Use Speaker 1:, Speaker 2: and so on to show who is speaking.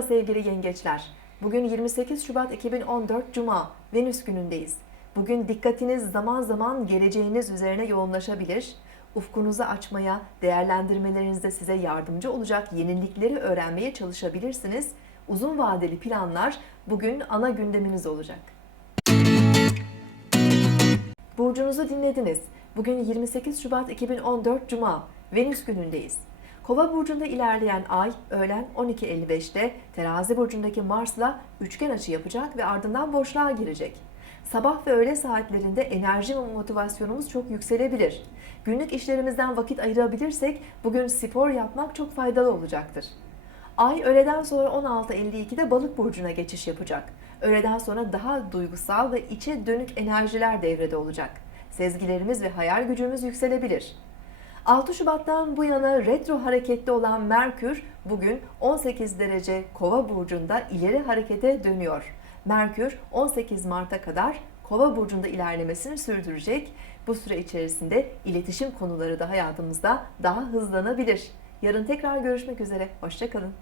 Speaker 1: Merhaba sevgili yengeçler. Bugün 28 Şubat 2014 Cuma, Venüs günündeyiz. Bugün dikkatiniz zaman zaman geleceğiniz üzerine yoğunlaşabilir. Ufkunuzu açmaya, değerlendirmelerinizde size yardımcı olacak yenilikleri öğrenmeye çalışabilirsiniz. Uzun vadeli planlar bugün ana gündeminiz olacak. Burcunuzu dinlediniz. Bugün 28 Şubat 2014 Cuma, Venüs günündeyiz. Kova burcunda ilerleyen ay öğlen 12.55'te terazi burcundaki Mars'la üçgen açı yapacak ve ardından boşluğa girecek. Sabah ve öğle saatlerinde enerji ve motivasyonumuz çok yükselebilir. Günlük işlerimizden vakit ayırabilirsek bugün spor yapmak çok faydalı olacaktır. Ay öğleden sonra 16.52'de balık burcuna geçiş yapacak. Öğleden sonra daha duygusal ve içe dönük enerjiler devrede olacak. Sezgilerimiz ve hayal gücümüz yükselebilir. 6 Şubat'tan bu yana retro hareketli olan Merkür bugün 18 derece Kova burcunda ileri harekete dönüyor. Merkür 18 Mart'a kadar Kova burcunda ilerlemesini sürdürecek. Bu süre içerisinde iletişim konuları da hayatımızda daha hızlanabilir. Yarın tekrar görüşmek üzere. Hoşçakalın.